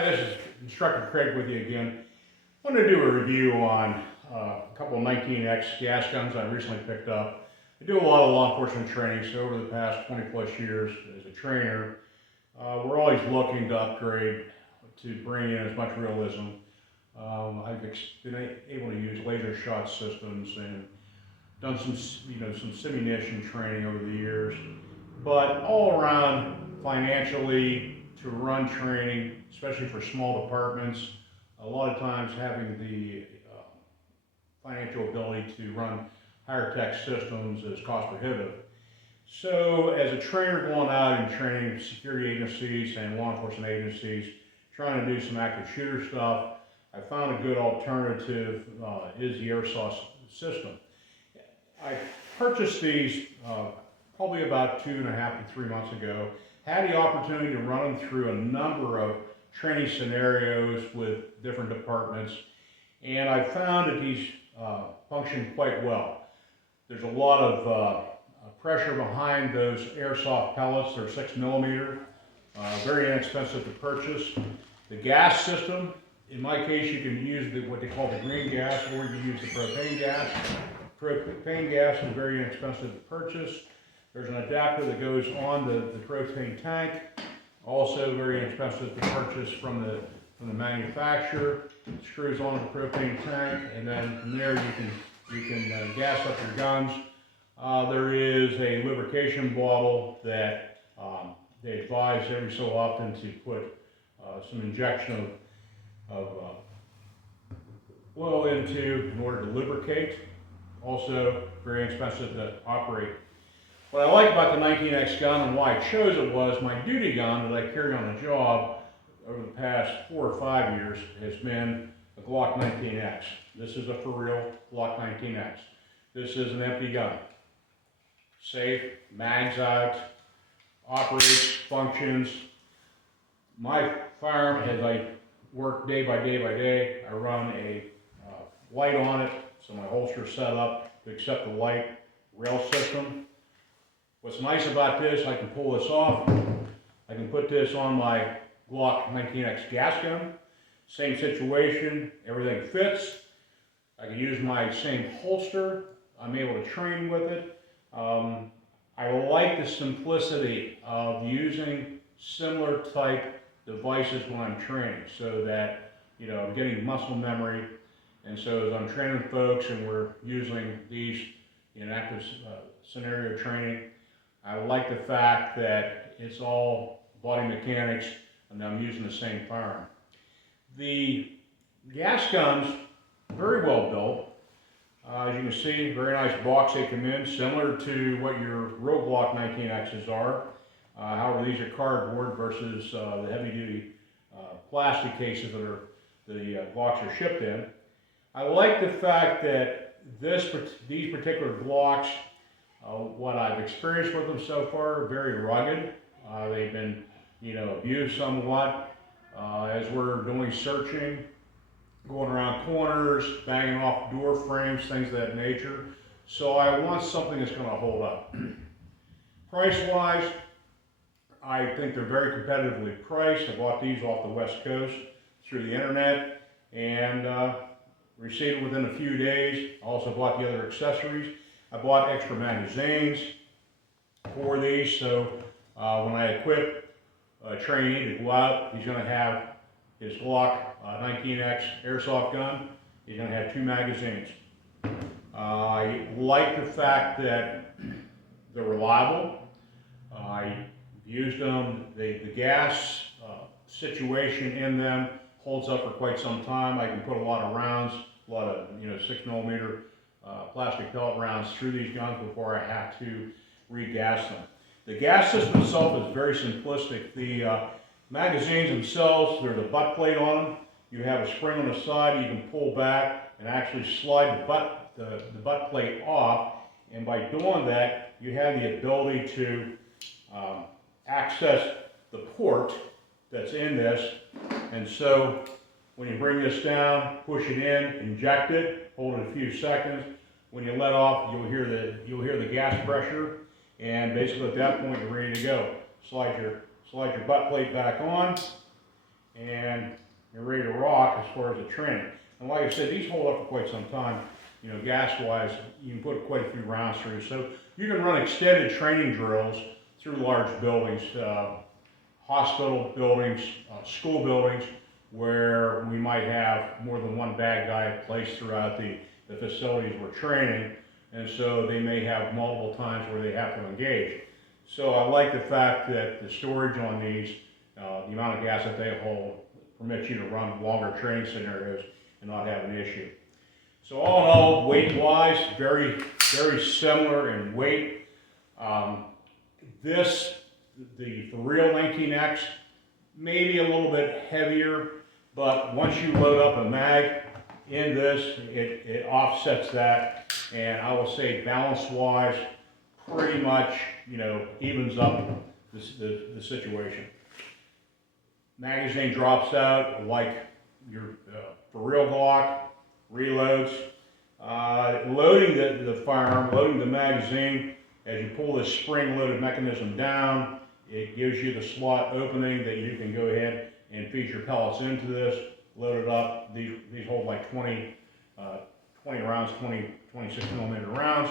Hi, this is Instructor Craig with you again. I wanted to do a review on a couple of 19X gas guns I recently picked up. I do a lot of law enforcement training, so over the past 20 plus years as a trainer, we're always looking to upgrade to bring in as much realism. I've been able to use laser shot systems and done some simunition training over the years, but all around financially to run training, especially for small departments, a lot of times having the financial ability to run higher tech systems is cost prohibitive. So as a trainer going out and training security agencies and law enforcement agencies, trying to do some active shooter stuff, I found a good alternative is the Airsoft system. I purchased these probably about 2.5 to 3 months ago. Had the opportunity to run them through a number of training scenarios with different departments, and I found that these function quite well. There's a lot of pressure behind those airsoft pellets. They're 6mm, very inexpensive to purchase. The gas system, in my case, you can use what they call the green gas, or you can use the propane gas. Propane gas is very inexpensive to purchase. There's an adapter that goes on the propane tank, also very inexpensive to purchase from the manufacturer. It screws onto the propane tank, and then from there you can gas up your guns. There is a lubrication bottle that they advise every so often to put some injection of oil into in order to lubricate. Also very expensive to operate. What I like about the 19X gun and why I chose it was my duty gun that I carry on the job over the past 4 or 5 years has been a Glock 19X. This is a for real Glock 19X. This is an empty gun. Safe, mags out, operates, functions. My firearm, as I work day by day, I run a light on it, so my holster is set up to accept the light rail system. What's nice about this, I can pull this off. I can put this on my Glock 19X gas gun. Same situation, everything fits. I can use my same holster. I'm able to train with it. I like the simplicity of using similar type devices when I'm training, so that I'm getting muscle memory. And so as I'm training folks and we're using these in active scenario training, I like the fact that it's all body mechanics and I'm using the same firearm. The gas guns, very well built. As you can see, very nice box they come in, similar to what your real Glock 19Xs are. However, these are cardboard versus the heavy duty plastic cases that the Glocks are shipped in. I like the fact that these particular Glocks, what I've experienced with them so far, are very rugged. They've been, abused somewhat as we're doing searching, going around corners, banging off door frames, things of that nature. So I want something that's going to hold up. Price-wise, I think they're very competitively priced. I bought these off the West Coast through the internet and received it within a few days. I also bought the other accessories. I bought extra magazines for these, so when I equip a trainee to go out, he's going to have his Glock 19X airsoft gun. He's going to have 2 magazines. I like the fact that they're reliable. I used them. The gas situation in them holds up for quite some time. I can put a lot of rounds, a lot of 6mm plastic pellet rounds through these guns before I have to re-gas them. The gas system itself is very simplistic. The magazines themselves, there's a butt plate on them. You have a spring on the side you can pull back and actually slide the butt plate off. And by doing that, you have the ability to access the port that's in this. And so when you bring this down, push it in, inject it, hold it a few seconds. When you let off, you'll hear the gas pressure, and basically at that point you're ready to go. Slide your butt plate back on, and you're ready to rock as far as the training. And like I said, these hold up for quite some time. You know, gas-wise, you can put quite a few rounds through. So you can run extended training drills through large buildings, hospital buildings, school buildings, where we might have more than one bad guy placed throughout the facilities we're training. And so they may have multiple times where they have to engage. So I like the fact that the storage on these, the amount of gas that they hold, permits you to run longer training scenarios and not have an issue. So all in all, weight-wise, very similar in weight. The real 19X, maybe a little bit heavier, but once you load up a mag in this, it offsets that, and I will say balance-wise, pretty much, you know, evens up the situation. Magazine drops out like your for real Glock, reloads. Loading the firearm, loading the magazine, as you pull this spring-loaded mechanism down, it gives you the slot opening that you can go ahead and feed your pellets into this, load it up. These hold like 20 rounds, 26 millimeter rounds.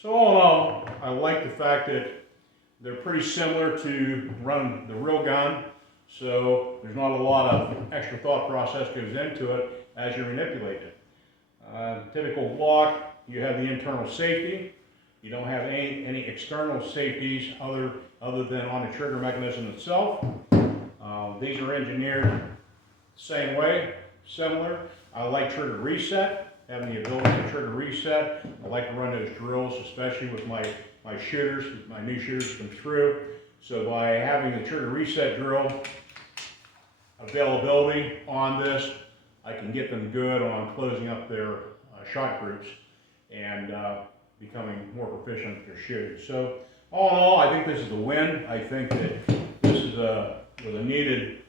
So all in all, I like the fact that they're pretty similar to run the real gun. So there's not a lot of extra thought process goes into it as you manipulate it. Typical Glock, you have the internal safety. You don't have any external safeties other than on the trigger mechanism itself. These are engineered the same way, similar. I like trigger reset, having the ability to trigger reset. I like to run those drills, especially with my shooters, my new shooters come through. So by having the trigger reset drill availability on this, I can get them good on closing up their shot groups and becoming more proficient at their shooting. So all in all, I think this is a win. I think that this is was a needed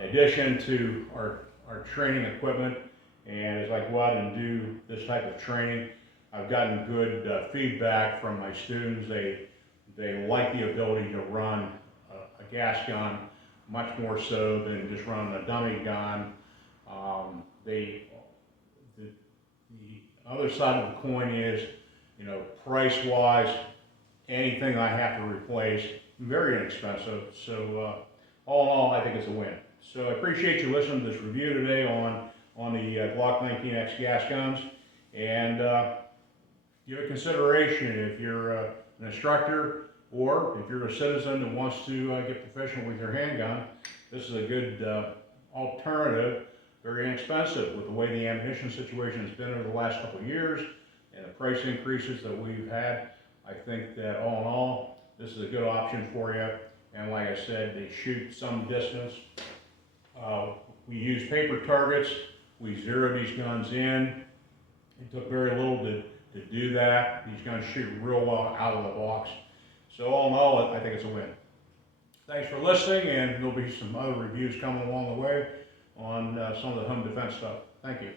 addition to our training equipment. And as I go out and do this type of training, I've gotten good feedback from my students. They like the ability to run a gas gun much more so than just running a dummy gun. The other side of the coin is, you know, price-wise, anything I have to replace, very inexpensive. So all in all, I think it's a win. So I appreciate you listening to this review today on the Glock 19X gas guns, and give it consideration if you're an instructor or if you're a citizen that wants to get proficient with your handgun. This is a good alternative, very inexpensive with the way the ammunition situation has been over the last couple of years and the price increases that we've had. I think that all in all, this is a good option for you. And like I said, they shoot some distance. We use paper targets. We zero these guns in. It took very little to do that. These guns shoot real well out of the box. So all in all, I think it's a win. Thanks for listening, and there'll be some other reviews coming along the way on some of the home defense stuff. Thank you.